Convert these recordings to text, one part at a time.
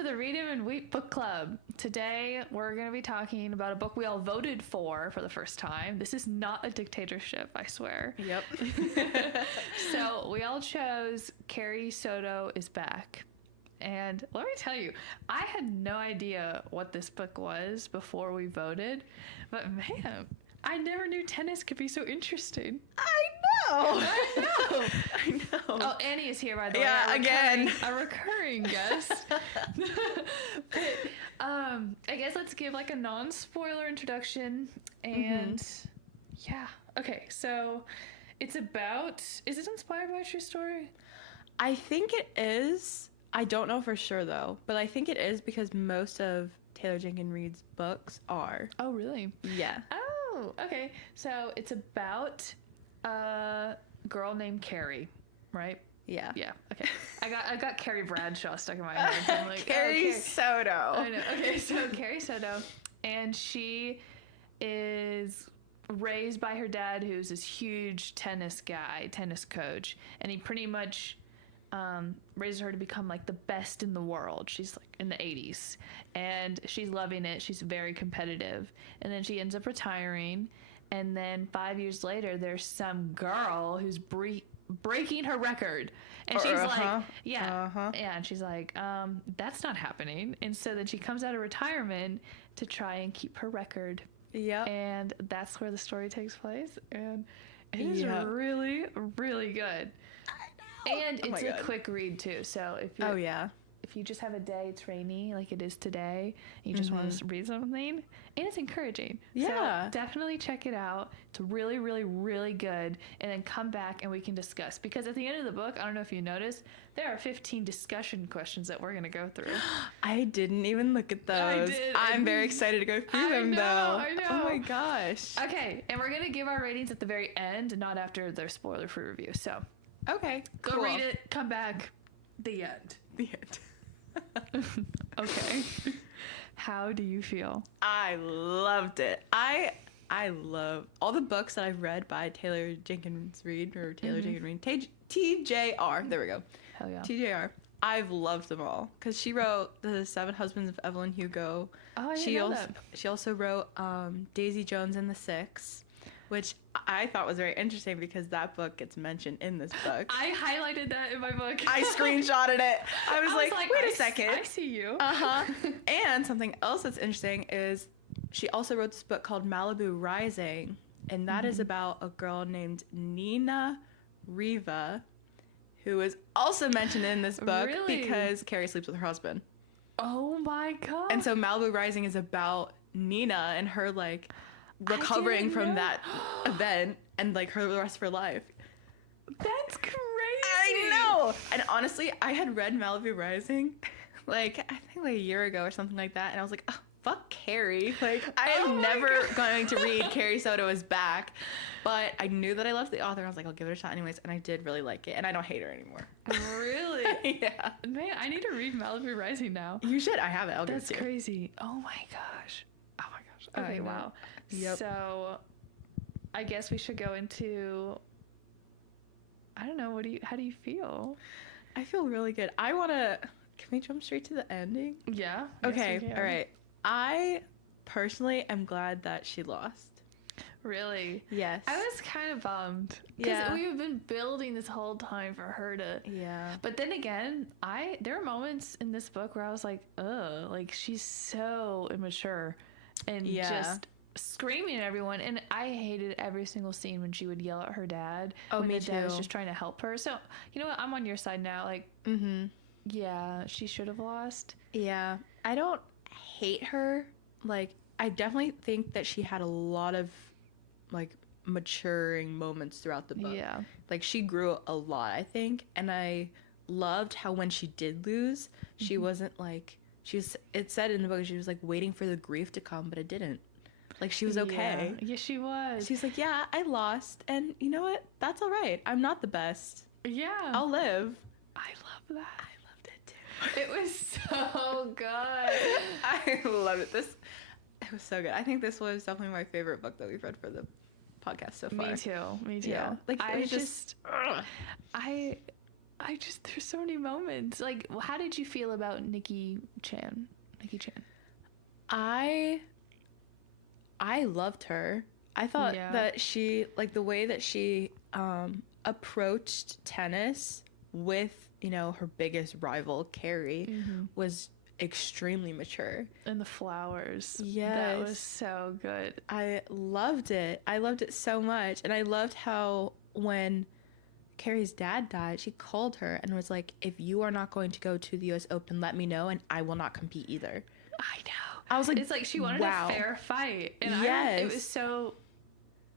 to the Reid and Wheat Book Club. Today, we're going to be talking about a book we all voted for the first time. This is not a dictatorship, I swear. Yep. So, we all chose Carrie Soto Is Back. And let me tell you, I had no idea what this book was before we voted. But man, I never knew tennis could be so interesting. I know. I know. Oh, Annie is here, by the way. Yeah, again. A recurring guest. But I guess let's give like a non-spoiler introduction. And yeah. Okay, so it's about... Is it inspired by a true story? I think it is. I don't know for sure, though. But I think it is because most of Taylor Jenkins Reid's books are. Oh, really? Yeah. Oh, okay. So it's about a girl named Carrie, right? Yeah. Yeah. Okay. I got Carrie Bradshaw stuck in my head. I'm like, Carrie Soto. I know. Okay, so Carrie Soto, and she is raised by her dad, who's this huge tennis coach, and he pretty much raises her to become like the best in the world. She's like in the 80s, and she's loving it. She's very competitive, and then she ends up retiring. And then 5 years later, there's some girl who's breaking her record, and she's like, and she's like, that's not happening. And so then she comes out of retirement to try and keep her record. Yeah, and that's where the story takes place, and it is really, really good. And it's a quick read too. So if you if you just have a day, it's rainy like it is today, and you just want to read something, and it's encouraging. Yeah. So definitely check it out. It's really, really, really good. And then come back and we can discuss. Because at the end of the book, I don't know if you noticed, there are 15 discussion questions that we're going to go through. I didn't even look at those. I did. I'm very excited to go through them, though. I know. Oh my gosh. Okay. And we're going to give our ratings at the very end, not after their spoiler-free review. So. Okay. Go read it. Come back. The end. The end. Okay. How do you feel? I loved it. I love all the books that I've read by Taylor Jenkins Reid or Taylor Jenkins Reid. TJR. There we go. Hell yeah. TJR. I've loved them all because she wrote The Seven Husbands of Evelyn Hugo. Oh, I didn't know that. She also wrote Daisy Jones and the Six, which I thought was very interesting because that book gets mentioned in this book. I highlighted that in my book. I screenshotted it. I was like, wait a second. I see you. And something else that's interesting is she also wrote this book called Malibu Rising, and that is about a girl named Nina Riva, who is also mentioned in this book because Carrie sleeps with her husband. Oh my god. And so Malibu Rising is about Nina and her like recovering from that event and like the rest of her life. That's crazy. I know. And honestly, I had read Malibu Rising like I think like a year ago or something like that, and I was like, oh, fuck Carrie. Like I am never going to read Carrie Soto Is Back. But I knew that I loved the author, and I was like, I'll give it a shot anyways, and I did really like it, and I don't hate her anymore. Really? Yeah. Man, I need to read Malibu Rising now. You should. I have it. I'll give it to you. That's crazy. Oh my gosh. Okay, wow. Yep. So, I guess we should go into, I don't know, how do you feel? I feel really good. Can we jump straight to the ending? Yeah. Okay, all right. I personally am glad that she lost. Really? Yes. I was kind of bummed. Because we've been building this whole time for her to... Yeah. But then again, there are moments in this book where I was like, ugh, like she's so immature and just screaming at everyone. And I hated every single scene when she would yell at her dad. Oh, when me the dad too. was just trying to help her. So, you know what? I'm on your side now. Like, yeah, she should have lost. Yeah. I don't hate her. Like, I definitely think that she had a lot of like maturing moments throughout the book. Yeah. Like she grew a lot, I think, and I loved how when she did lose, she wasn't like it said in the book she was like waiting for the grief to come, but it didn't. Like she was okay. Yeah, she was. She's like, yeah, I lost, and you know what? That's all right. I'm not the best. Yeah. I'll live. I love that. I loved it too. It was so good. I love it. It was so good. I think this was definitely my favorite book that we've read for the podcast so far. Me too. Yeah. Like I there's so many moments. Like, how did you feel about Nikki Chan? I loved her. I thought that she, like, the way that she approached tennis with, you know, her biggest rival, Carrie, was extremely mature. And the flowers. Yes. That was so good. I loved it. I loved it so much. And I loved how when Carrie's dad died, she called her and was like, if you are not going to go to the US Open, let me know and I will not compete either. I know. I was like, it's like she wanted a fair fight. And it was so,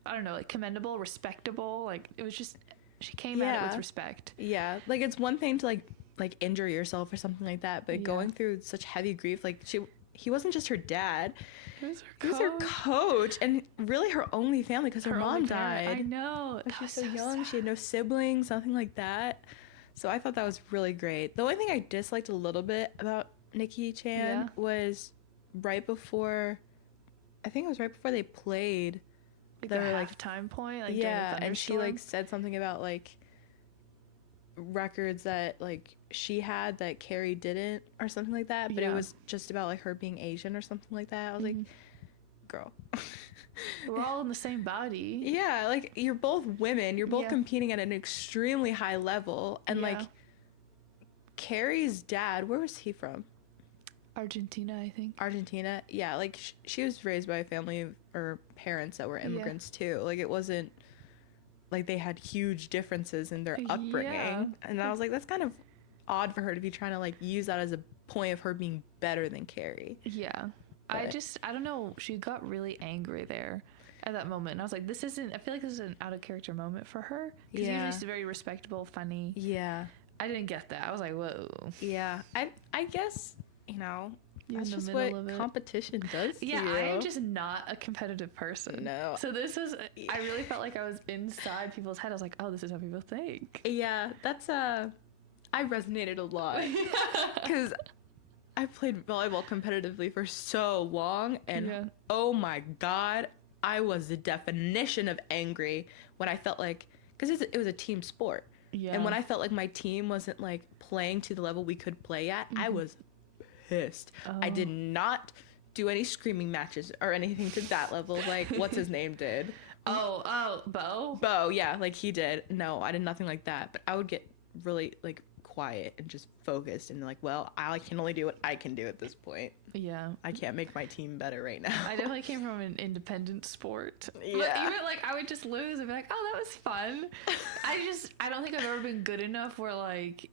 I don't know, like commendable, respectable. Like it was just, she came at it with respect. Yeah. Like it's one thing to like injure yourself or something like that, but going through such heavy grief, like he wasn't just her dad. He was her coach and really her only family because her mom died. I know. She was so young. Sad. She had no siblings, nothing like that. So I thought that was really great. The only thing I disliked a little bit about Nikki Chan was right before they played. Like the halftime point? Like and she like said something about like records that like she had that Carrie didn't or something like that, but it was just about like her being Asian or something like that. I was like, girl, we're all in the same body. Yeah, like you're both women, you're both competing at an extremely high level, and like Carrie's dad, where was he from? Argentina, I think. Argentina, yeah. Like she was raised by a family or parents that were immigrants too. Like it wasn't like they had huge differences in their upbringing, and I was like, that's kind of odd for her to be trying to like use that as a point of her being better than Carrie. Yeah, but I don't know. She got really angry there at that moment, and I was like, I feel like this is an out of character moment for her because usually she's very respectable, funny. Yeah, I didn't get that. I was like, whoa. Yeah, I guess. You know, that's just what competition does to you. I am just not a competitive person. No. So this was, I really felt like I was inside people's head. I was like, oh, this is how people think. Yeah, that's, I resonated a lot. Because I played volleyball competitively for so long, and oh my God, I was the definition of angry when I felt like, because it was a team sport. Yeah. And when I felt like my team wasn't like playing to the level we could play at, I was pissed. I did not do any screaming matches or anything to that level like what's his name did. Bo, yeah, like he did. No, I did nothing like that, but I would get really like quiet and just focused and like, well, I can only do what I can do at this point. Yeah, I can't make my team better right now. I definitely came from an independent sport. Yeah, but even like I would just lose and be like, oh, that was fun. I don't think I've ever been good enough where like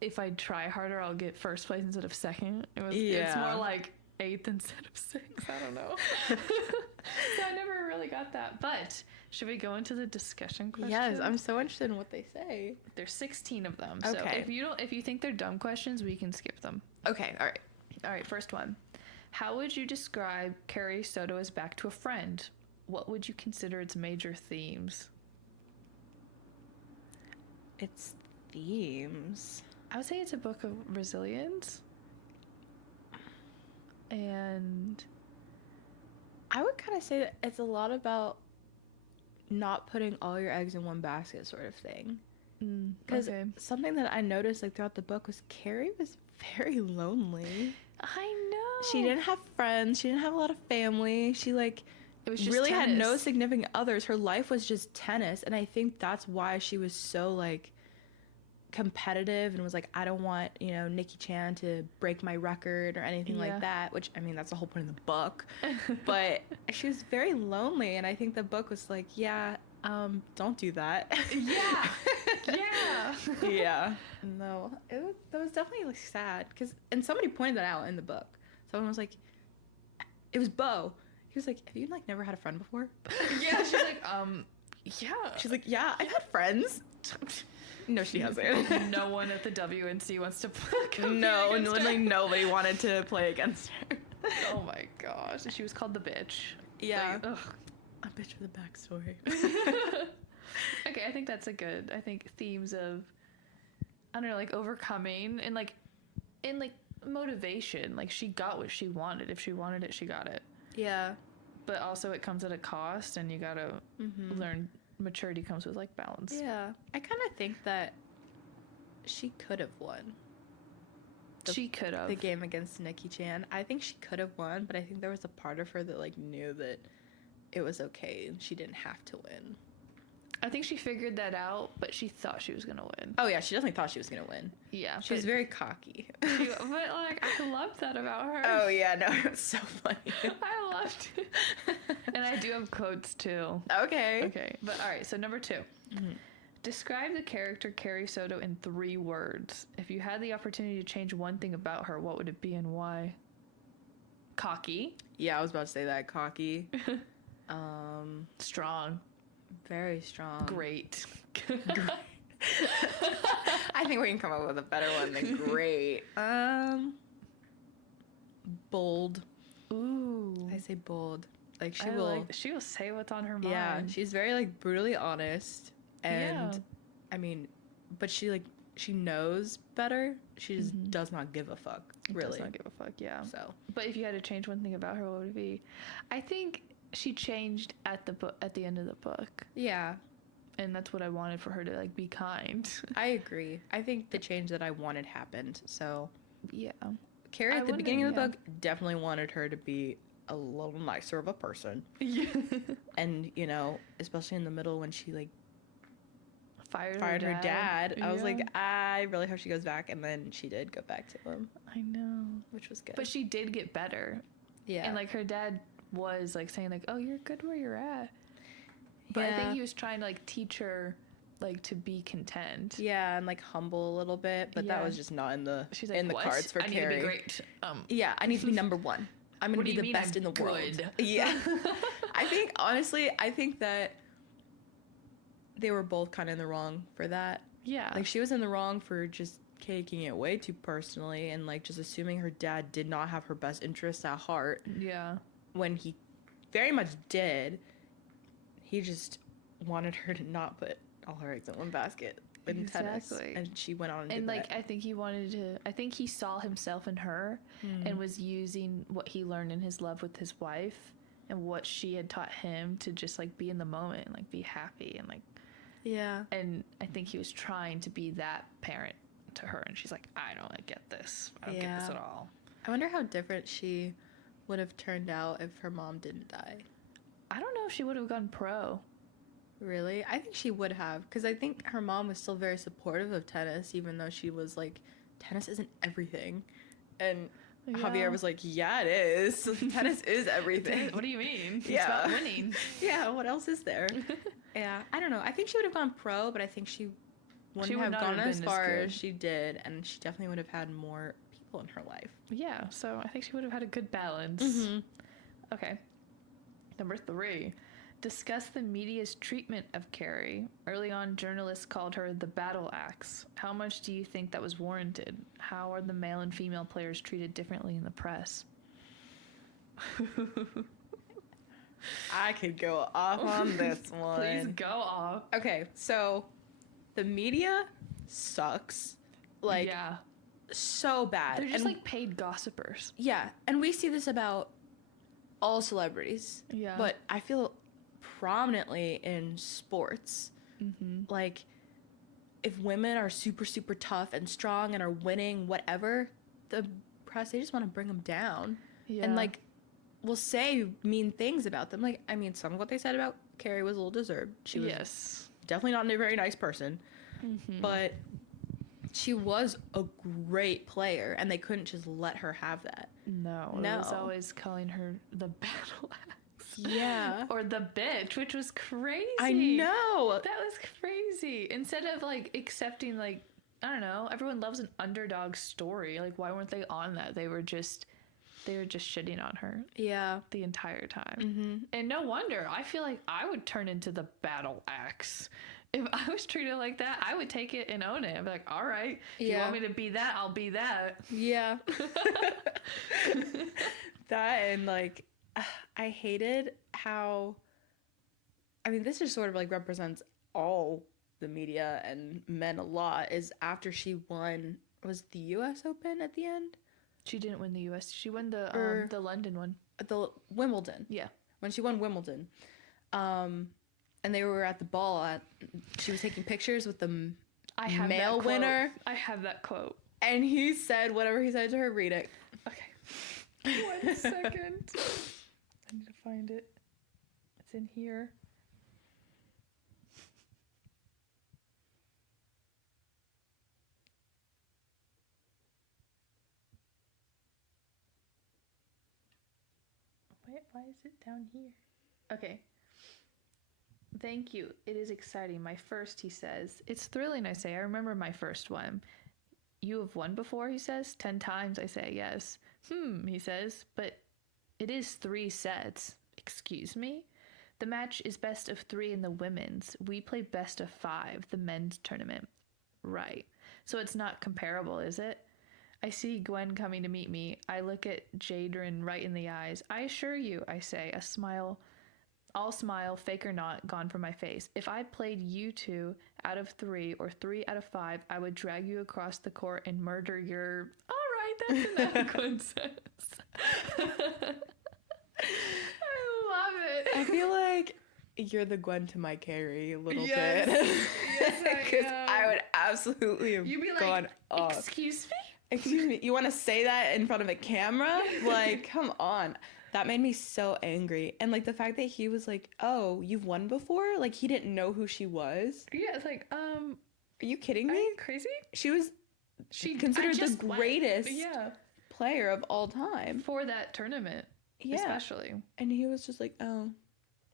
if I try harder, I'll get first place instead of second. It's more like 8th instead of 6th. I don't know. So I never really got that. But should we go into the discussion questions? Yes, I'm so interested in what they say. There's 16 of them. Okay. So if you think they're dumb questions, we can skip them. Okay. All right. First one. How would you describe Carrie Soto Is Back to a friend? What would you consider its major themes? Its themes. I would say it's a book of resilience. And I would kind of say that it's a lot about not putting all your eggs in one basket sort of thing. Because something that I noticed like throughout the book was Carrie was very lonely. I know. She didn't have friends. She didn't have a lot of family. She like it was just really tennis. Had no significant others. Her life was just tennis. And I think that's why she was so like competitive and was like, I don't want, you know, Nikki Chan to break my record or anything like that, which I mean that's the whole point of the book. But she was very lonely, and I think the book was like, don't do that. Yeah. No, that was definitely like sad and somebody pointed that out in the book. Someone was like, it was Bo. He was like, have you like never had a friend before? Yeah. She's like, She's like, yeah, I've had friends. No, she hasn't. No one at the WNC wants to play. No, literally nobody wanted to play against her. Oh my gosh. She was called the bitch. Yeah. Like, a bitch with a backstory. Okay, I think that's I think themes of, I don't know, like overcoming and like motivation. Like she got what she wanted. If she wanted it, she got it. Yeah. But also it comes at a cost, and you gotta learn. Maturity comes with like balance. Yeah, I kind of think that she could have won. She could have. The game against Nikki Chan. I think she could have won, but I think there was a part of her that, like, knew that it was okay and she didn't have to win. I think she figured that out, but she thought she was going to win. Oh, yeah, she definitely thought she was going to win. Yeah. She was very cocky. But, like, I loved that about her. Oh, yeah, no, it was so funny. I loved it. And I do have quotes, too. Okay. But, all right, so number 2. Mm-hmm. Describe the character Carrie Soto in 3 words. If you had the opportunity to change one thing about her, what would it be and why? Cocky. Yeah, I was about to say that. Cocky. Strong. Very strong. Great. I think we can come up with a better one than great. Bold. Ooh. I say bold. Like, she will say what's on her mind. Yeah, she's very, like, brutally honest. And, I mean, but she knows better. She just does not give a fuck, really. Does not give a fuck, yeah. So. But if you had to change one thing about her, what would it be? I think she changed at the end of the book. Yeah. And that's what I wanted for her to, like, be kind. I agree. I think the change that I wanted happened, so. Yeah. Carrie, at the beginning of the book, definitely wanted her to be a little nicer of a person. Yeah. And, you know, especially in the middle when she, like, fired her dad. I was like, I really hope she goes back. And then she did go back to him. I know. Which was good. But she did get better. Yeah. And, like, her dad was, like, saying, like, oh, you're good where you're at. But I think he was trying to, like, teach her, like, to be content. Yeah, and, like, humble a little bit. But that was just not in the cards for Carrie. I need to be great. Yeah, I need to be number 1. I'm going to be the best in the world. Yeah. I think that they were both kind of in the wrong for that. Yeah. Like, she was in the wrong for just taking it way too personally and, like, just assuming her dad did not have her best interests at heart. Yeah. When he very much did. He just wanted her to not put all her eggs in one basket in tennis. And she went on and did like, that. I think he saw himself in her and was using what he learned in his love with his wife and what she had taught him to just, like, be in the moment and, like, be happy and, like, yeah. And I think he was trying to be that parent to her, and she's like, I don't get this. I don't get this at all. I wonder how different she would have turned out if her mom didn't die. I don't know if she would have gone pro. Really? I think she would have, because I think her mom was still very supportive of tennis, even though she was like, tennis isn't everything. And Javier was like, yeah, it is. Tennis is everything. What do you mean? It's about winning. Yeah, what else is there? Yeah, I don't know. I think she would have gone pro, but I think she wouldn't have gone as far as she did, and she definitely would have had more people in her life. Yeah, so I think she would have had a good balance. Mm-hmm. Okay. Number 3. Discuss the media's treatment of Carrie. Early on, journalists called her the battle axe. How much do you think that was warranted? How are the male and female players treated differently in the press? I could go off on this one. Please go off. Okay, so the media sucks. Like, so bad. They're just, like, paid gossipers. Yeah, and we see this about all celebrities. Yeah. But I feel prominently in sports. Mm-hmm. Like, if women are super, super tough and strong and are winning whatever, the press, they just want to bring them down. Yeah. And, like, will say mean things about them. Like, I mean, some of what they said about Carrie was a little deserved. She was definitely not a very nice person. Mm-hmm. But she was a great player, and they couldn't just let her have that. No. It was always calling her the battle axe. Yeah. Or the bitch, which was crazy. I know. That was crazy. Instead of, like, accepting, like, I don't know, everyone loves an underdog story. Like, why weren't they on that? They were just shitting on her. Yeah. The entire time. Mm-hmm. And no wonder. I feel like I would turn into the battle axe. If I was treated like that, I would take it and own it. I'd be like, all right, if you want me to be that, I'll be that. Yeah. That, and, like, I hated how, I mean, this just sort of, like, represents all the media and men a lot, is after she won, was the U.S. Open at the end? She didn't win the U.S. She won the London one. The Wimbledon. Yeah. When she won Wimbledon. And they were at the ball. She was taking pictures with the I have male that quote. winner. I have that quote. And he said whatever he said to her. Read it. Okay. 1 second. I need to find it. It's in here. Wait, why is it down here? Okay. Thank you. It is exciting. My first, he says. It's thrilling, I say. I remember my first one. You have won before, he says. 10 times, I say, yes. He says, but it is 3 sets. Excuse me? The match is best of 3 in the women's. We play best of 5, the men's tournament. Right. So it's not comparable, is it? I see Gwen coming to meet me. I look at Jadrin right in the eyes. I assure you, I say, a smile, all smile, fake or not, gone from my face. If I played you 2 out of 3 or 3 out of 5, I would drag you across the court and murder your... All right, that's enough, Gwen says. I love it. I feel like you're the Gwen to my Carrie a little Yes. bit. Yes, Because I would absolutely have You'd be gone like, off. excuse me? Excuse me, you want to say that in front of a camera? Like, come on. That made me so angry. And like the fact that he was like, oh, you've won before? Like he didn't know who she was. Yeah, it's like, Are you kidding are me? you crazy? She considered the greatest Yeah. player of all time. For that tournament. Yeah. Especially. And he was just like, oh,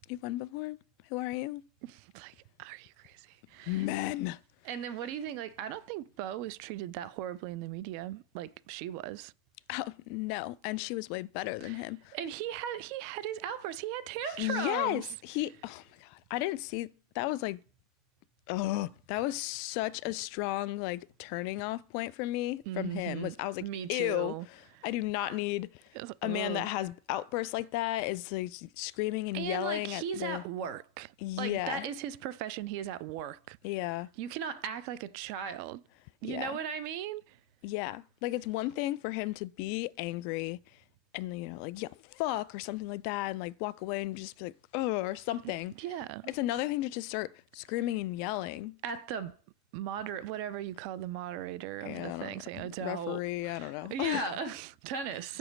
you've won before? Who are you? Like, are you crazy? Men. And then what do you think? Like, I don't think Bo was treated that horribly in the media like she was. Oh, no. And she was way better than him. And he had his outbursts. He had tantrums. Yes. Oh my God. I didn't see, that was like, that was such a strong like turning off point for me from him. I was like, Me too. ew. I do not need Was, a man that has outbursts like that, is like screaming and yelling. Like, he's at work. Like, Yeah. that is his profession. He is at work. Yeah. You cannot act like a child. You Yeah. know what I mean? Yeah. Like, it's one thing for him to be angry and, you know, like yell fuck or something like that and like walk away and just be like, oh, or something. Yeah. It's another thing to just start screaming and yelling. At the whatever you call the moderator of the thing, saying it's a referee, I don't know. Yeah, tennis.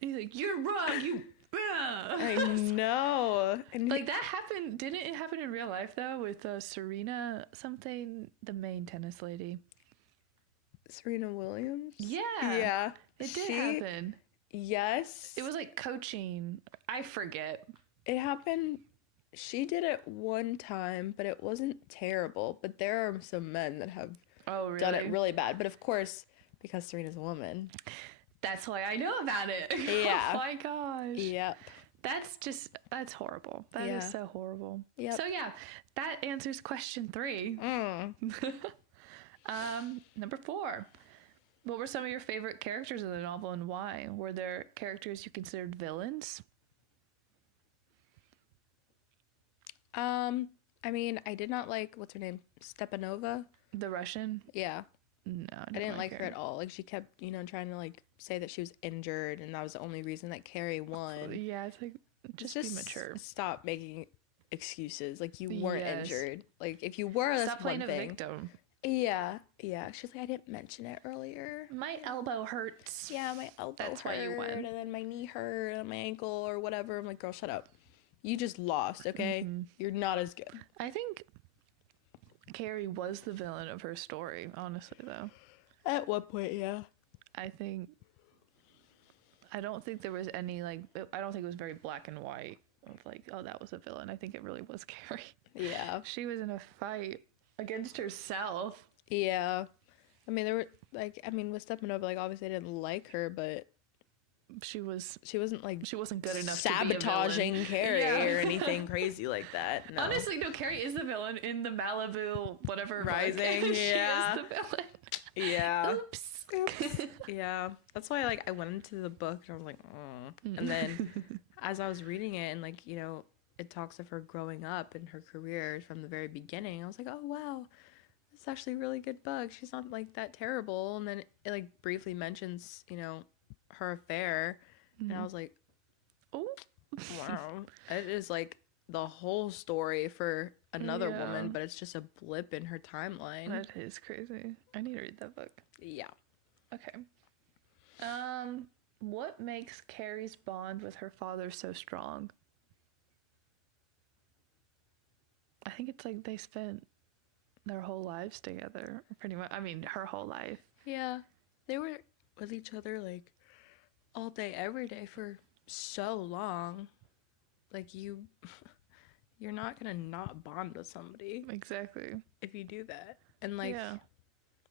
He's like, you're wrong, you. I know. And Like, that happened. Didn't it happen in real life though with Serena something, the main tennis lady? Serena Williams? Yeah. Yeah. It did happen. Yes. It was like coaching. I forget. It happened. She did it one time, but it wasn't terrible. But there are some men that have done it really bad. But of course, because Serena's a woman. That's why I know about it. Yeah. Oh my gosh. Yep. That's horrible. That is so horrible. Yep. So yeah, that answers question 3. Number 4. What were some of your favorite characters in the novel and why? Were there characters you considered villains? I mean, I did not like, what's her name? Stepanova? The Russian? Yeah. No, I didn't like her at all. Like, she kept, you know, trying to like say that she was injured and that was the only reason that Carrie won. Yeah, it's like, just be mature. Stop making excuses. Like, you weren't injured. Like, if you were, that's Stop playing one a thing. victim. Yeah. She's like, I didn't mention it earlier. My elbow hurts. Yeah, my elbow That's hurt. why you win. And then my knee hurt and my ankle or whatever. I'm like, girl, shut up. You just lost, okay? You're not as good. I think Carrie was the villain of her story, honestly, though. At what point, yeah. I don't think there was any, like, I don't think it was very black and white of like, oh, that was a villain. I think it really was Carrie. Yeah. She was in a fight against herself. Yeah. I mean, there were, like, with Stepanova, like, obviously I didn't like her, but she wasn't like, she wasn't good enough sabotaging to be a Carrie or anything crazy like that. No. Honestly, no, Carrie is the villain in the Malibu whatever Rising. Book. Yeah. She is the villain. Yeah. Oops. Yeah. That's why, like, I went into the book and I was like, oh. And then as I was reading it and, like, you know, it talks of her growing up and her career from the very beginning, I was like, oh, wow. It's actually a really good book. She's not, like, that terrible. And then it, like, briefly mentions, you know, her affair. And I was like, oh, wow. It is, like, the whole story for another Yeah. woman, but it's just a blip in her timeline. That is crazy. I need to read that book. Yeah. Okay. What makes Carrie's bond with her father so strong? I think it's like they spent their whole lives together, pretty much. I mean, her whole life. Yeah. They were with each other like all day, every day for so long. Like you're not gonna not bond with somebody Exactly. if you do that. And like, yeah.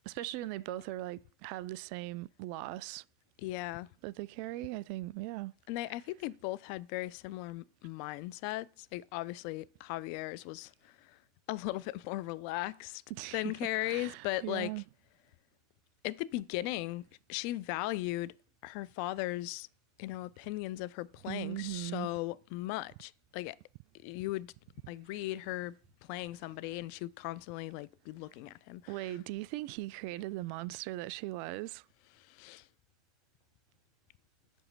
Especially when they both are like have the same loss yeah. that they carry. I think, yeah. And I think they both had very similar mindsets. Like obviously Javier's was a little bit more relaxed than Carrie's, but Yeah. like at the beginning, she valued her father's, opinions of her playing so much. Like you would like read her playing somebody and she would constantly like be looking at him. Wait, do you think he created the monster that she was?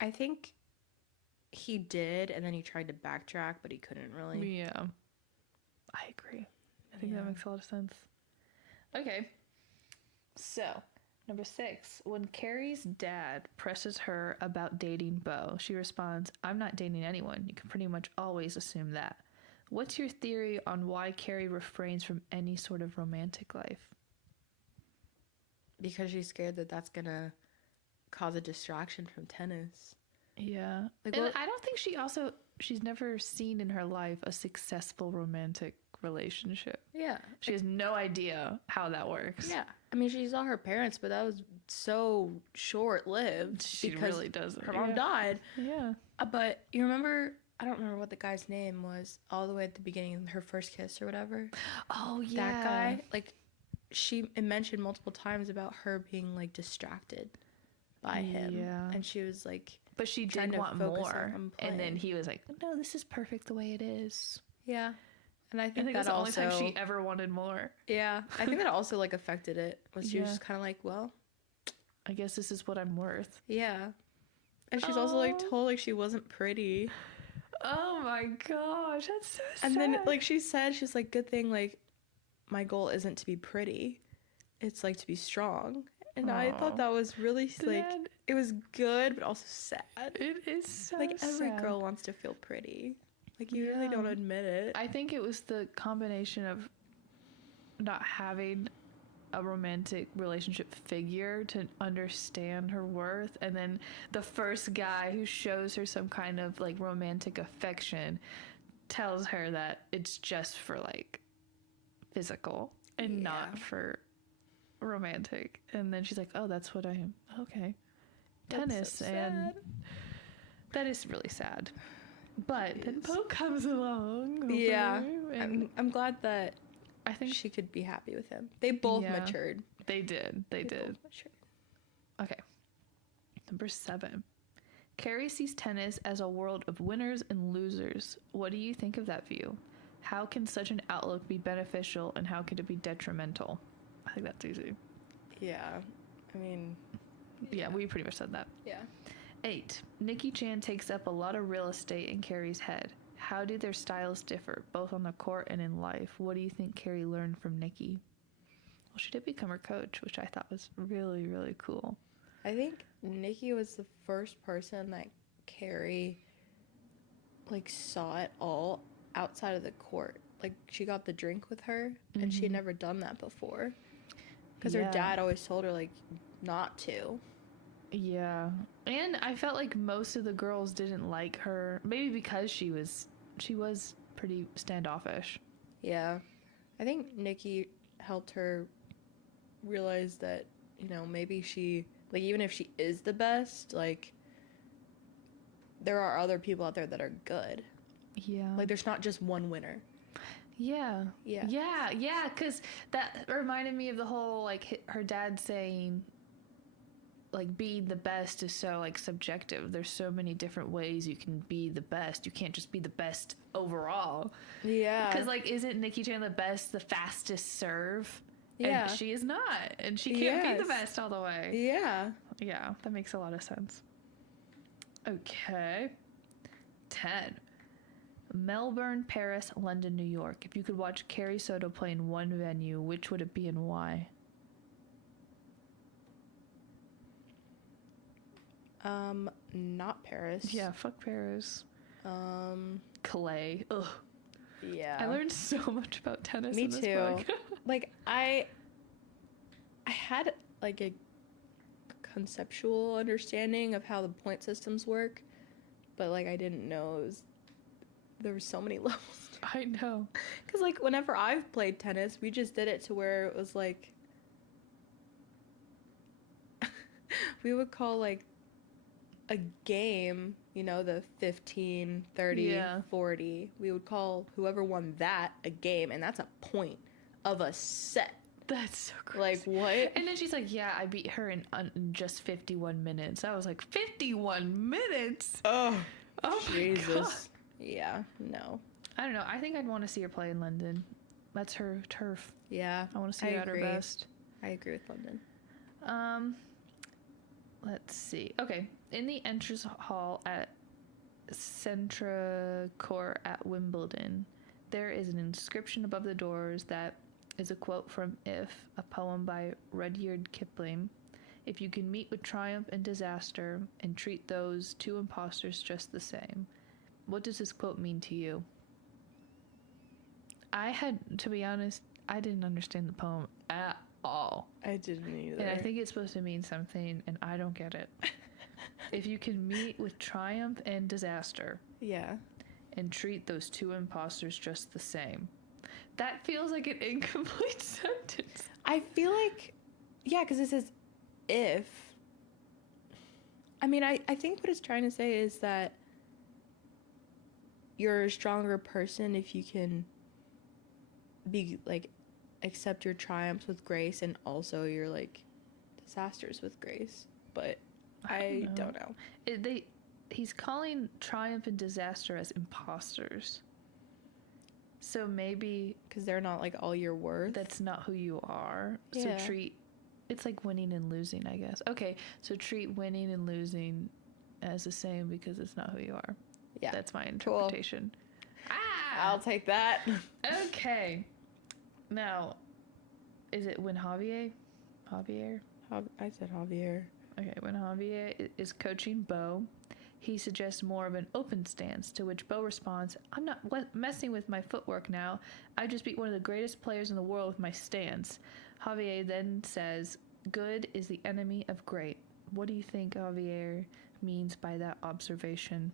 I think he did, and then he tried to backtrack, but he couldn't really. Yeah. I agree. I think that makes a lot of sense. Okay. So, number 6. When Carrie's dad presses her about dating Beau, she responds, "I'm not dating anyone. You can pretty much always assume that." What's your theory on why Carrie refrains from any sort of romantic life? Because she's scared that that's gonna cause a distraction from tennis. Yeah. Like, and I don't think she's never seen in her life a successful romantic relationship. Yeah. She has no idea how that works. Yeah. I mean, she saw her parents, but that was so short-lived. She because really doesn't. her mom died. Yeah. But you remember, I don't remember what the guy's name was all the way at the beginning, her first kiss or whatever. Oh, yeah. That guy, like, it mentioned multiple times about her being, like, distracted by him. Yeah. And she was, like... But she did want more. And then he was like, "No, this is perfect the way it is." Yeah. And I think that that's the also... only time she ever wanted more. Yeah. I think that also, like, affected it. She was just kind of like, well... I guess this is what I'm worth. Yeah. And she's also, like, told, like, she wasn't pretty. Oh, my gosh. That's so sad. And then, like, she said, she's like, good thing, like, my goal isn't to be pretty. It's, like, to be strong. And I thought that was really, like, it was good, but also sad. It is so like, every sad. girl wants to feel pretty. Like, you really don't admit it. I think it was the combination of not having a romantic relationship figure to understand her worth, and then the first guy who shows her some kind of, like, romantic affection tells her that it's just for, like, physical and not for romantic. And then she's like, oh, that's what I am. Okay. Tennis. So and that is really sad. But then Beau comes along. Yeah. And I'm glad that I think she could be happy with him. They both matured. They did. They did. Both matured. Okay. Number 7. Carrie sees tennis as a world of winners and losers. What do you think of that view? How can such an outlook be beneficial, and how could it be detrimental? I think that's easy. Yeah. I mean... Yeah, we pretty much said that. Yeah. 8. Nikki Chan takes up a lot of real estate in Carrie's head. How do their styles differ, both on the court and in life? What do you think Carrie learned from Nikki? Well, she did become her coach, which I thought was really, really cool. I think Nikki was the first person that Carrie, like, saw it all outside of the court. Like, she got the drink with her, and she had never done that before. Because her dad always told her, like, not to. Yeah. And I felt like most of the girls didn't like her. Maybe because she was pretty standoffish. Yeah. I think Nikki helped her realize that, maybe she, like, even if she is the best, like, there are other people out there that are good. Yeah. Like, there's not just one winner. Yeah. Yeah. Yeah, because that reminded me of the whole, like, her dad saying, like, being the best is so, like, subjective. There's so many different ways you can be the best. You can't just be the best overall. Yeah. Because, like, isn't Nikki Chan the best, the fastest serve? Yeah. And she is not. And she can't be the best all the way. Yeah. Yeah, that makes a lot of sense. Okay. 10. Melbourne, Paris, London, New York. If you could watch Carrie Soto play in one venue, which would it be and why? Not Paris. Yeah, fuck Paris. Clay. Ugh. Yeah. I learned so much about tennis Me in this too. book. Like, I had, like, a conceptual understanding of how the point systems work, but, like, I didn't know there were so many levels. I know. Because, like, whenever I've played tennis, we just did it to where it was, like, we would call, like, a game, you know, the 15, 30, 40. We would call whoever won that a game, and that's a point of a set. That's so crazy. Like, what? And then she's like, yeah, I beat her in just 51 minutes. I was like, 51 minutes? Oh Jesus. My God. Yeah, no. I don't know. I think I'd want to see her play in London. That's her turf. Yeah. I want to see her at her best. I agree with London. Let's see. Okay. In the entrance hall at Centra Court at Wimbledon, there is an inscription above the doors that is a quote from If, a poem by Rudyard Kipling. If you can meet with triumph and disaster and treat those two impostors just the same. What does this quote mean to you? To be honest, I didn't understand the poem at all. I didn't either. And I think it's supposed to mean something, and I don't get it. If you can meet with triumph and disaster. Yeah. And treat those two imposters just the same. That feels like an incomplete sentence. I feel like, yeah, because it says if. I mean, I think what it's trying to say is that you're a stronger person if you can be, like, accept your triumphs with grace and also your, like, disasters with grace. But I don't know. He's calling triumph and disaster as imposters. So maybe... because they're not, like, all your worth. That's not who you are. Yeah. So it's like winning and losing, I guess. Okay, so treat winning and losing as the same because it's not who you are. Yeah. That's my interpretation. Cool. I'll take that. Okay. Now, is it when Javier? I said Javier. Okay, when Javier is coaching Bo, he suggests more of an open stance, to which Bo responds, I'm not messing with my footwork now. I just beat one of the greatest players in the world with my stance. Javier then says, good is the enemy of great. What do you think Javier means by that observation?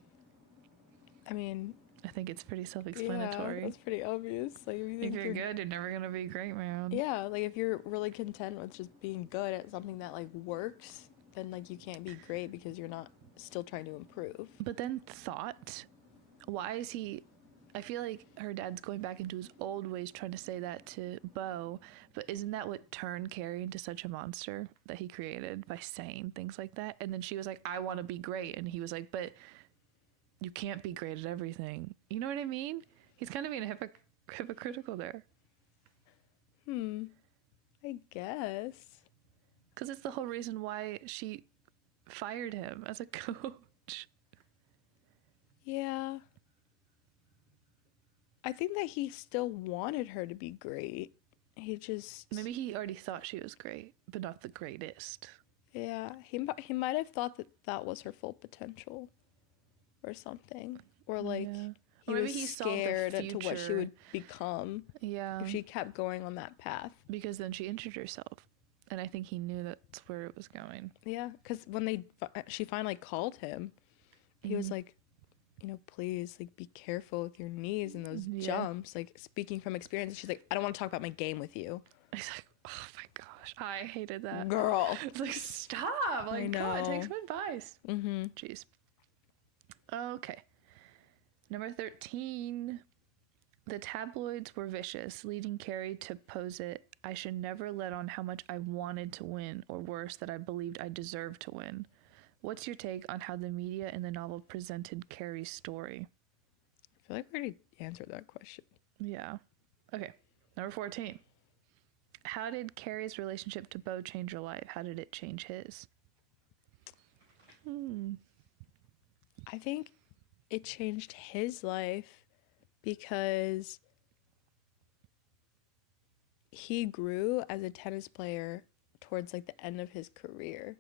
I mean... I think it's pretty self-explanatory. Yeah, that's pretty obvious. Like, if you're good, you're never gonna be great, man. Yeah, like, if you're really content with just being good at something that, like, works, then, like, you can't be great because you're not still trying to improve. But then thought, why is he... I feel like her dad's going back into his old ways trying to say that to Bo, but isn't that what turned Carrie into such a monster that he created by saying things like that? And then she was like, I want to be great. And he was like, but... you can't be great at everything. You know what I mean? He's kind of being hypocritical there. I guess. Because it's the whole reason why she fired him as a coach. Yeah. I think that he still wanted her to be great. He just... maybe he already thought she was great, but not the greatest. Yeah. He might have thought that was her full potential. Or something, or like he was scared to what she would become. Yeah, if she kept going on that path, because then she injured herself, and I think he knew that's where it was going. Yeah, because when she finally called him, he was like, you know, please, like, be careful with your knees and those jumps. Like, speaking from experience, she's like, I don't want to talk about my game with you. He's like, oh my gosh, I hated that, girl. It's like, stop, like, God, take some advice. Jeez. Okay. Number 13. The tabloids were vicious, leading Carrie to posit, I should never let on how much I wanted to win, or worse, that I believed I deserved to win. What's your take on how the media in the novel presented Carrie's story? I feel like we already answered that question. Yeah. Okay. Number 14. How did Carrie's relationship to Bo change your life? How did it change his? I think it changed his life because he grew as a tennis player towards like the end of his career,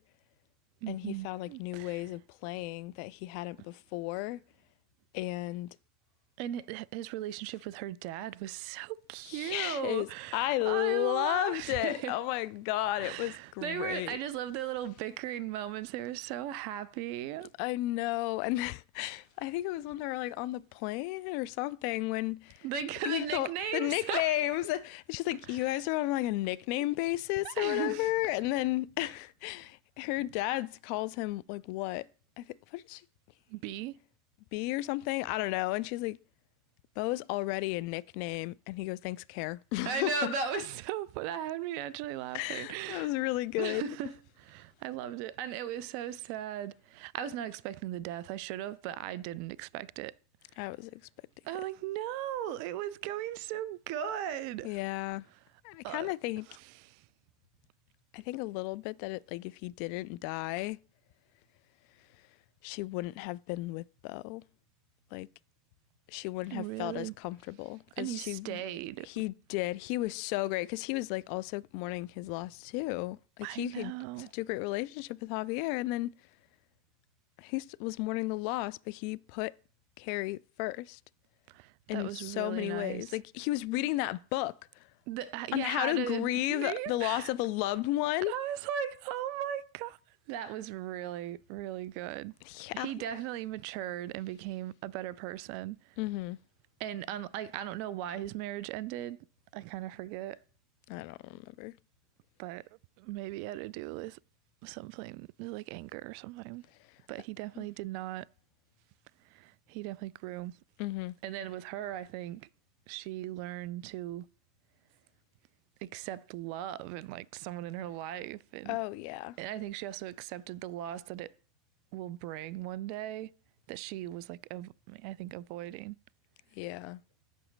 and he found like new ways of playing that he hadn't before, and his relationship with her dad was so cute. yes, I loved it. Oh my god, it was great. I just love their little bickering moments. They were so happy. I know. And I think it was when they were like on the plane or something when the nicknames. The nicknames. And she's like, you guys are on like a nickname basis or whatever. And then her dad calls him like what? What did she? B or something? I don't know. And she's like, Bo's already a nickname. And he goes, thanks, Care. I know, that was so fun. That had me actually laughing. That was really good. I loved it. And it was so sad. I was not expecting the death. I should have, but I didn't expect it. I was expecting I was like, no, it was going so good. Yeah. I kind of think a little bit that it, like, if he didn't die, she wouldn't have been with Bo. Like, she wouldn't have felt as comfortable. And he stayed. He did. He was so great because he was like also mourning his loss too. Like he had such a great relationship with Javier, and then he was mourning the loss, but he put Carrie first. In so many ways. Like he was reading that book on how to grieve the loss of a loved one. I was like, oh my god. That was really, really good. Yeah. He definitely matured and became a better person. Mm-hmm. And like, I don't know why his marriage ended. I kind of forget. I don't remember. But maybe it had to do with something like anger or something. But he definitely did not. He definitely grew. Mm-hmm. And then with her, I think she learned to accept love and like someone in her life. And, oh yeah. And I think she also accepted the loss that it will bring one day that she was like, I think avoiding. Yeah.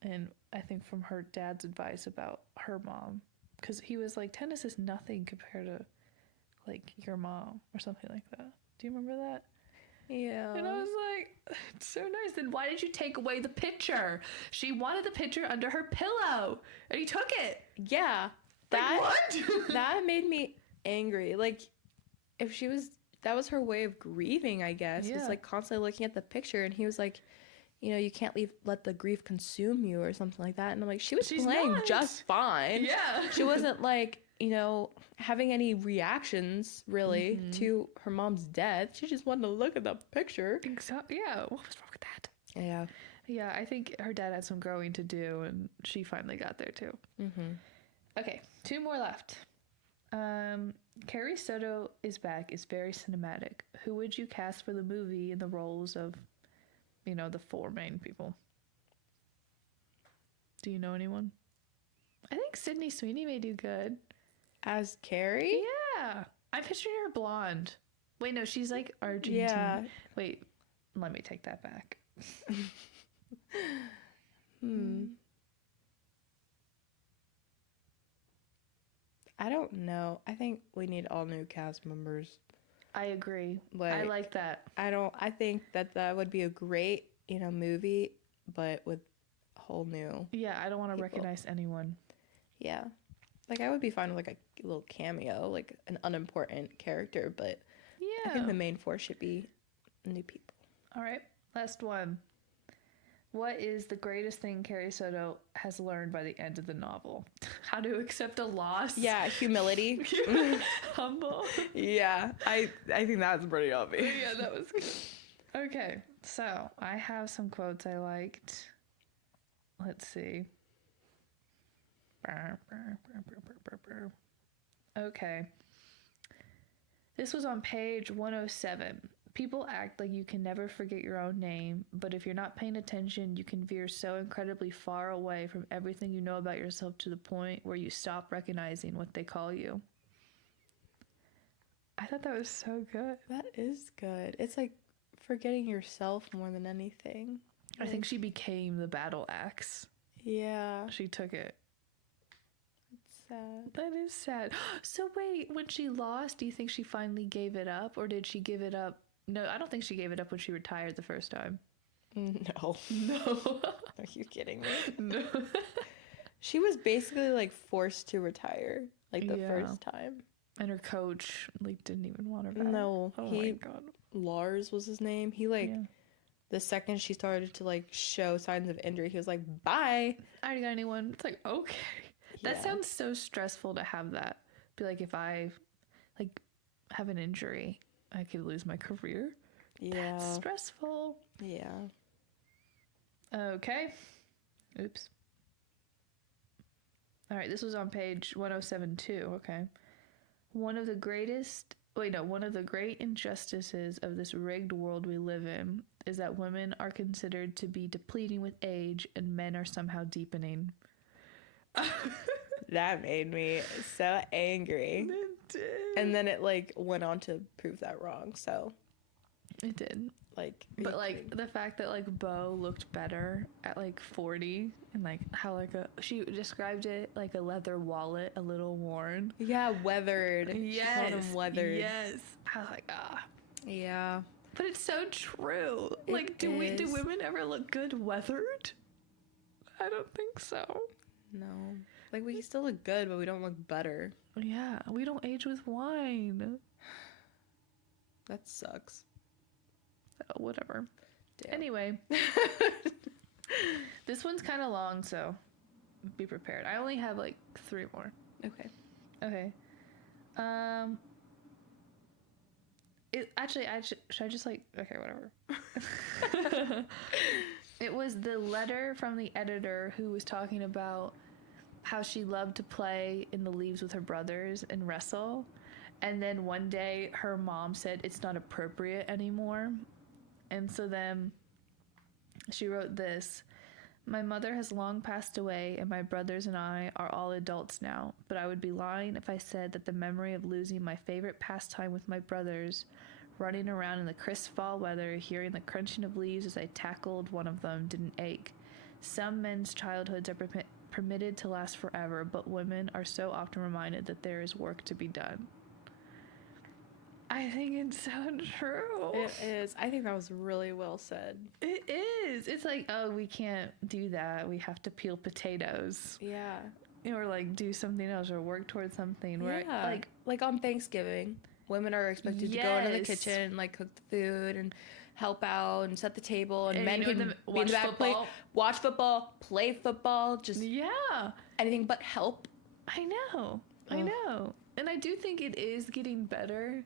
And I think from her dad's advice about her mom, because he was like, tennis is nothing compared to like your mom or something like that. Do you remember that? Yeah. And I was like, it's so nice. Then why did you take away the picture? She wanted the picture under her pillow, and he took it. Yeah. Like, what? That made me angry. Like, if she was, that was her way of grieving, I guess. Yeah. It's like constantly looking at the picture, and he was like, you know, you can't let the grief consume you or something like that. And I'm like, she's playing just fine. Yeah. She wasn't like, you know, having any reactions really to her mom's death. She just wanted to look at the picture. Exactly. Yeah. What was wrong with that? Yeah. Yeah. I think her dad had some growing to do, and she finally got there too. Mm-hmm. Okay. 2 more left. Carrie Soto Is Back is very cinematic. Who would you cast for the movie in the roles of, you know, the 4 main people? Do you know anyone? I think Sydney Sweeney may do good. As Carrie? Yeah. I'm picturing her blonde. Wait, no, she's like Argentine. Yeah. Wait, let me take that back. I don't know. I think we need all new cast members. I agree. I like that. I think that would be a great, you know, movie, but with whole new Yeah, I don't want to recognize anyone. Yeah. Like, I would be fine with, like, a little cameo, like, an unimportant character, but I think the main 4 should be new people. All right, last one. What is the greatest thing Carrie Soto has learned by the end of the novel? How to accept a loss? Yeah, humility. Humble. Yeah, I think that's pretty obvious. Yeah, that was good. Okay, so I have some quotes I liked. Let's see. Okay. This was on page 107. People act like you can never forget your own name, but if you're not paying attention, you can veer so incredibly far away from everything you know about yourself to the point where you stop recognizing what they call you. I thought that was so good. That is good. It's like forgetting yourself more than anything. I think she became the battle axe. Yeah. She took it. Sad. That is sad. So wait, when she lost, do you think she finally gave it up, or did she give it up? No, I don't think she gave it up when she retired the first time. No. No. Are you kidding me? No. She was basically like forced to retire like the Yeah. first time. And her coach like didn't even want her back. No, Oh my god. Lars was his name. He like Yeah. the second she started to like show signs of injury, he was like, "Bye." I already got anyone. It's like, okay. That Yeah. sounds so stressful to have that. Be like, if I like have an injury, I could lose my career. Yeah. That's stressful. Yeah. Okay. Oops. All right, this was on page 107 too. Okay. One of the great injustices of this rigged world we live in is that women are considered to be depleting with age and men are somehow deepening. That made me so angry. It did. And then it like went on to prove that wrong. So It did. like, But like the fact that like Bo looked better at like 40 and like how like she described it like a leather wallet, a little worn. yeah, weathered. Yes. She called him weathered. Yes. I was like, ah. Yeah. But it's so true. It Like, do is. women ever look good weathered? I don't think so. No. Like we still look good, but we don't look better. Yeah, we don't age with wine. That sucks. Whatever. Damn. Anyway, this one's kind of long, so be prepared. I only have like 3 more. Okay. Okay. Should I just like, okay, whatever. It was the letter from the editor who was talking about how she loved to play in the leaves with her brothers and wrestle. And then one day her mom said it's not appropriate anymore. And so then she wrote this. My mother has long passed away and my brothers and I are all adults now, but I would be lying if I said that the memory of losing my favorite pastime with my brothers, running around in the crisp fall weather, hearing the crunching of leaves as I tackled one of them, didn't ache. Some men's childhoods are permitted to last forever, but women are so often reminded that there is work to be done. I think it's so true. It is. I think that was really well said. It is. It's like, oh, we can't do that. We have to peel potatoes. Yeah. Or like do something else or work towards something. Right? Yeah. Like on Thanksgiving, women are expected to go into the Yes. kitchen and like cook the food and help out and set the table, and men you know, can be watch in the back, watch football, play football, just Yeah. anything but help. I know. I Ugh. know. And I do think it is getting better.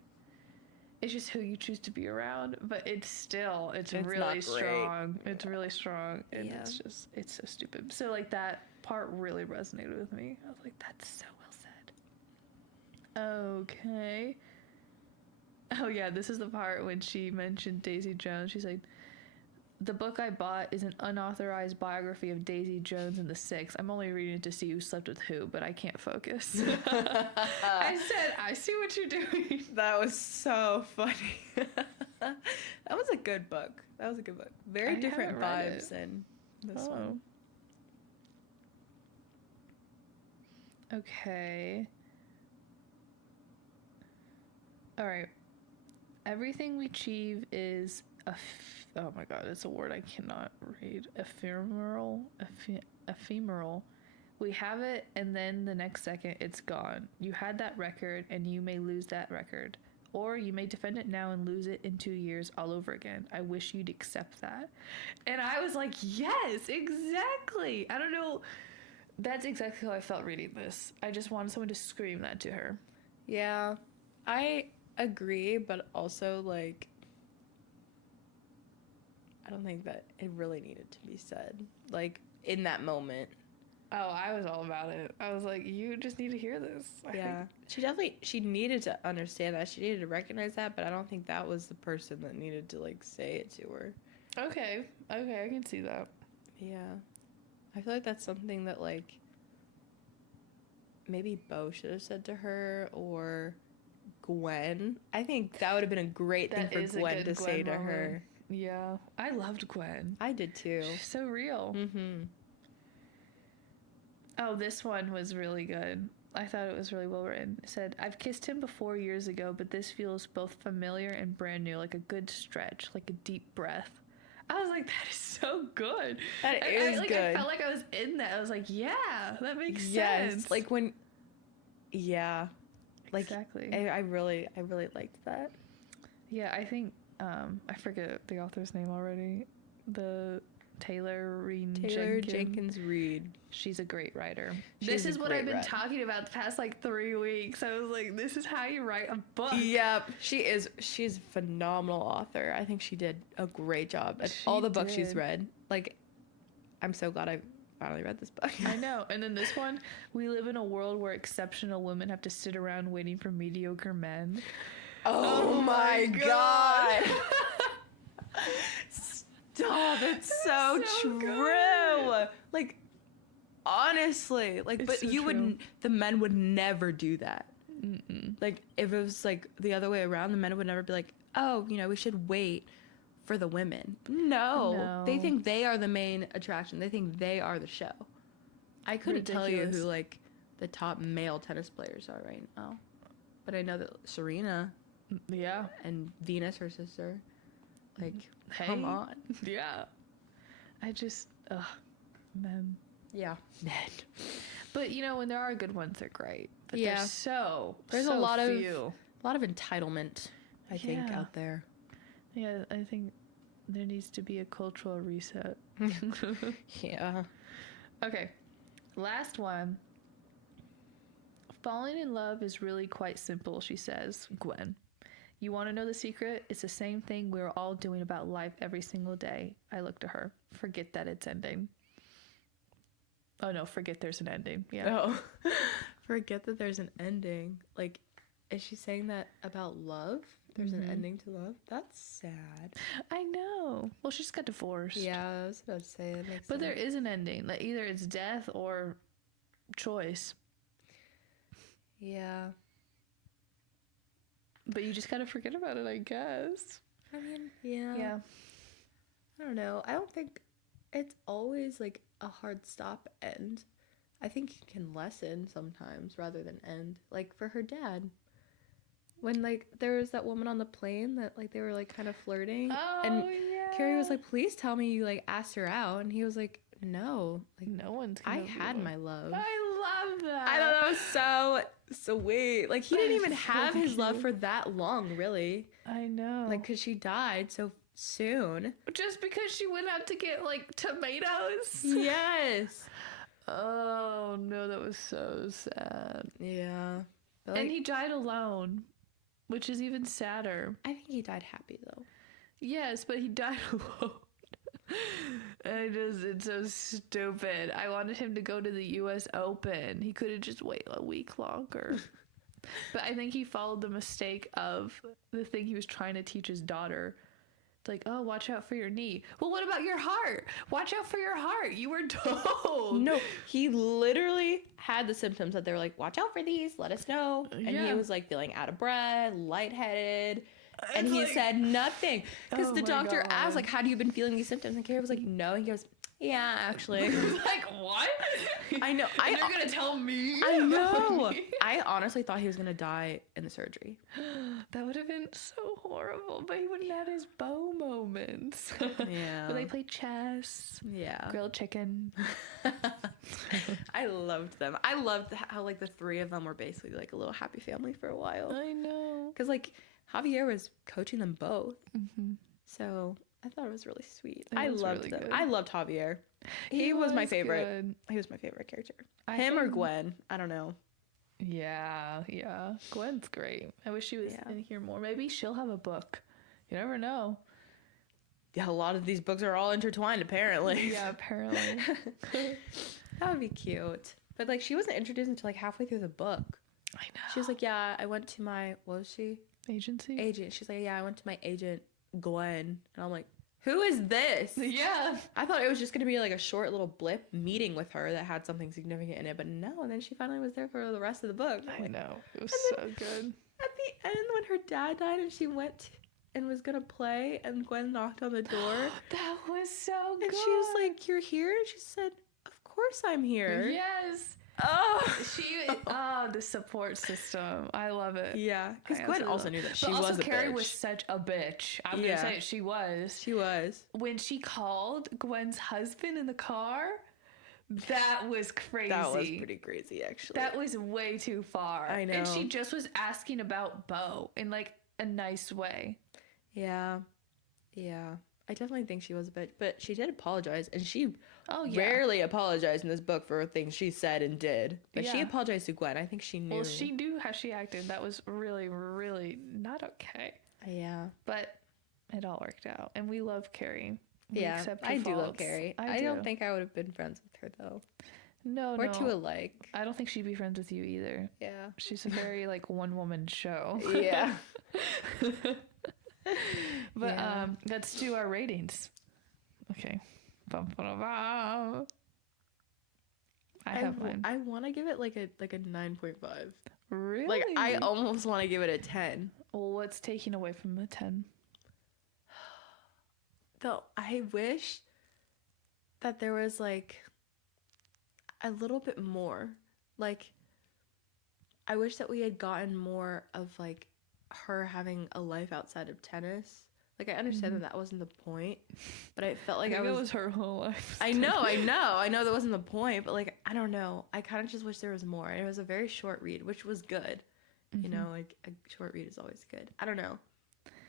It's just who you choose to be around, but it's really not great. strong. It's really strong. And Yeah. it's so stupid. So like that part really resonated with me. I was like, that's so well said. Okay. Oh yeah, this is the part when she mentioned Daisy Jones. She's like, the book I bought is an unauthorized biography of Daisy Jones and the Six. I'm only reading it to see who slept with who, but I can't focus. I said, I see what you're doing. That was so funny. That was a good book. Very I different haven't read vibes it. than this one. Okay. All right. Everything we achieve is oh my god, it's a word I cannot read. Ephemeral. We have it and then the next second it's gone. You had that record and you may lose that record. Or you may defend it now and lose it in 2 years all over again. I wish you'd accept that. And I was like, yes, exactly. I don't know. That's exactly how I felt reading this. I just wanted someone to scream that to her. Yeah, I agree, but also like I don't think that it really needed to be said like in that moment. Oh, I was all about it. I was like, you just need to hear this. Yeah, she needed to understand that. She needed to recognize that, but I don't think that was the person that needed to like say it to her. Okay, I can see that. Yeah, I feel like that's something that like maybe Bo should have said to her, or Gwen. I think that would have been a great thing for Gwen to say to her. Yeah, I loved Gwen. I did too. She's so real. Mm-hmm. Oh, this one was really good. I thought it was really well written. It said, I've kissed him before years ago, but this feels both familiar and brand new, like a good stretch, like a deep breath. I was like, that is so good. That is good. I felt like I was in that. I was like, yeah, that makes sense. Like when, yeah, like exactly. I really liked that. Yeah, I think I forget the author's name already. The Taylor Jenkins Reid. She's a great writer. This is what I've been talking about the past like 3 weeks. I was like, this is how you write a book. Yep, she's a phenomenal author. I think she did a great job at all the books she's read. Like, I'm so glad I finally read this book. I know. And then this one, we live in a world where exceptional women have to sit around waiting for mediocre men. Oh my god. Stop, it's so true. Good. Like, honestly, like, it's but so you wouldn't, the men would never do that. Mm-mm. Like, if it was like the other way around, the men would never be like, oh, you know, we should wait for the women. No. They think they are the main attraction. They think they are the show. I couldn't tell you who, like, the top male tennis players are right now. But I know that Serena. Yeah. And Venus, her sister. Like, hey. Come on. Yeah. I just, men. Yeah. Men. But, you know, when there are good ones, they're great. But yeah. there's a lot few. A lot of entitlement, I think, out there. Yeah, I think there needs to be a cultural reset. Yeah. Okay. Last one. Falling in love is really quite simple, she says, Gwen. You want to know the secret? It's the same thing we're all doing about life every single day. I look to her. Forget that it's ending. Oh, no, forget there's an ending. Yeah. Oh, forget that there's an ending. Like, is she saying that about love? There's an ending to love? That's sad. I know. Well, she just got divorced. Yeah, I was about to say it makes But sense. there is an ending. Like, either it's death or choice. Yeah. But you just gotta forget about it, I guess. I mean, yeah. Yeah. I don't know. I don't think it's always like a hard stop end. I think it can lessen sometimes rather than end. Like for her dad. When like there was that woman on the plane that like they were like kind of flirting. Oh, and yeah. Carrie was like, please tell me you like asked her out. And he was like, no. Like no one's gonna I had my love. I love that. I thought that was so sweet. Like he didn't even have his love for that long, really. I know. Like because she died so soon. Just because she went out to get like tomatoes. Yes. Oh no, that was so sad. Yeah. But, and he died alone, which is even sadder. I think he died happy though. Yes, but he died alone. It's so stupid. I wanted him to go to the US Open. He could have just waited a week longer. But I think he followed the mistake of the thing he was trying to teach his daughter. It's like, oh, watch out for your knee. Well, what about your heart? Watch out for your heart. You were told. No, he literally had the symptoms that they were like, watch out for these. Let us know. And he was like feeling out of breath, lightheaded. And he said nothing. Because the doctor asked, like, how do you been feeling these symptoms? And Carrie was like, no. And he goes, yeah, actually. I was like, what? I know. And you're going to tell me? I know. I honestly thought he was going to die in the surgery. That would have been so horrible. But he wouldn't have his bow moments. Yeah. Where they play chess. Yeah. Grilled chicken. I loved them. I loved how, like, the three of them were basically, like, a little happy family for a while. I know. Because, like, Javier was coaching them both. Mm-hmm. So I thought it was really sweet. I loved really them. good. I loved Javier. He was my favorite. Good. He was my favorite character. Him or Gwen. I don't know. Yeah. Gwen's great. I wish she was in here more. Maybe she'll have a book. You never know. Yeah, a lot of these books are all intertwined, apparently. Yeah, apparently. That would be cute. But, like, she wasn't introduced until, like, halfway through the book. I know. She was like, yeah, I went to my, what was she? Agency? Agent. She's like, yeah, I went to my agent, Gwen. And I'm like, who is this? Yeah. I thought it was just going to be like a short little blip meeting with her that had something significant in it. But no, and then she finally was there for the rest of the book. I know. It was so good. At the end, when her dad died and she went and was going to play and Gwen knocked on the door. That was so good. And she was like, you're here? And she said, of course I'm here. Yes. The support system. I love it. Yeah, because Gwen also knew that she was a Carrie bitch. was such a bitch. I'm gonna say it. She was. She was. When she called Gwen's husband in the car, that was crazy. That was pretty crazy, actually. That was way too far. I know. And she just was asking about Bo in like a nice way. Yeah. Yeah. I definitely think she was a bitch, but she did apologize, and she rarely apologized in this book for things she said and did. But she apologized to Gwen. I think she knew. Well, she knew how she acted. That was really, really not okay. Yeah. But it all worked out, and we love Carrie. I do love Carrie. I don't think I would have been friends with her, though. No, We're too alike. I don't think she'd be friends with you either. Yeah. She's a very, like, one-woman show. Yeah. But let's do our ratings. Okay. I have mine. I want to give it like a 9.5. Really? Like, I almost want to give it a 10. Well, what's taking away from the 10? Though I wish that there was like a little bit more. Like, I wish that we had gotten more of like her having a life outside of tennis. Like, I understand that wasn't the point, but I felt like it was her whole life. I know that wasn't the point, but like, I don't know. I kind of just wish there was more. And it was a very short read, which was good. You know, like a short read is always good. I don't know.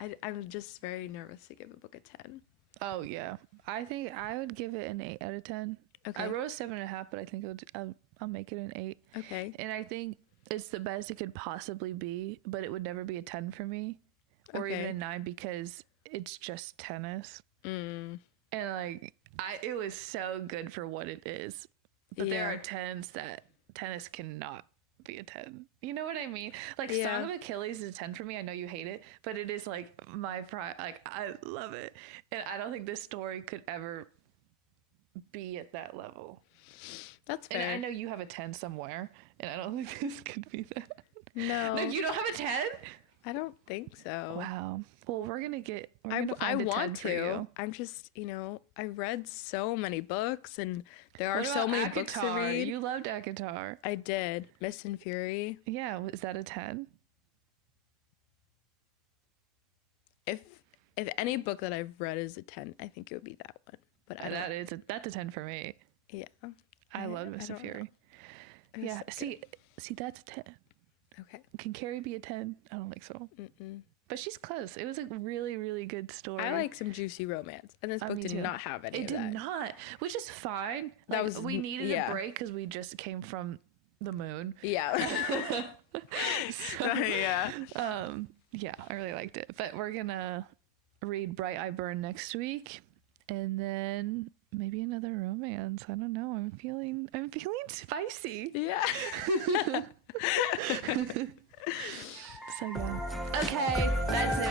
I'm just very nervous to give a book a 10. Oh yeah, I think I would give it an 8 out of 10. Okay. I wrote a 7.5, but I think I'll make it an 8. Okay. And I think it's the best it could possibly be, but it would never be a 10 for me, or even a 9 because it's just tennis. And like it was so good for what it is, but there are 10s that tennis cannot be a 10. You know what I mean? Like Song of Achilles is a 10 for me. I know you hate it, but it is like my pride. Like, I love it, and I don't think this story could ever be at that level. That's fair. And I know you have a 10 somewhere, and I don't think this could be that. No. Like, you don't have a 10? I don't think so. Wow. Well, we're gonna find I a 10 want for to. you. I'm just, I read so many books, and there are What so about many books to ACOTAR? read. You loved ACOTAR. I did. Mist and Fury. Yeah, is that a 10? If any book that I've read is a 10, I think it would be that one. But That's a 10 for me. Yeah. I loved Mist and Fury. Yeah. See, that's a 10. Okay. Can Carrie be a 10? I don't think so. But she's close. It was a really, really good story. I like some juicy romance, and this book did not have any of that. It did not, which is fine. We needed a break because we just came from the moon. Yeah. Yeah, I really liked it. But we're gonna read Bright Eye Burn next week, and then maybe another romance. I don't know. I'm feeling spicy. Yeah. So yeah. Okay, that's it.